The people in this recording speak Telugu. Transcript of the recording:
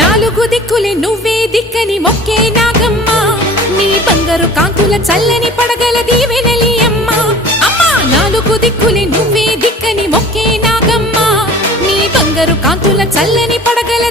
నాలుగు దిక్కులే నువ్వే దిక్కని మొక్కే నాగమ్మ నీ బంగారు కాంతుల చల్లని పడగల దీవెనలి అమ్మ అమ్మా నాలుగు దిక్కులే నువ్వే దిక్కని మొక్కే నాగమ్మ నీ బంగారు కాంతుల చల్లని పడగల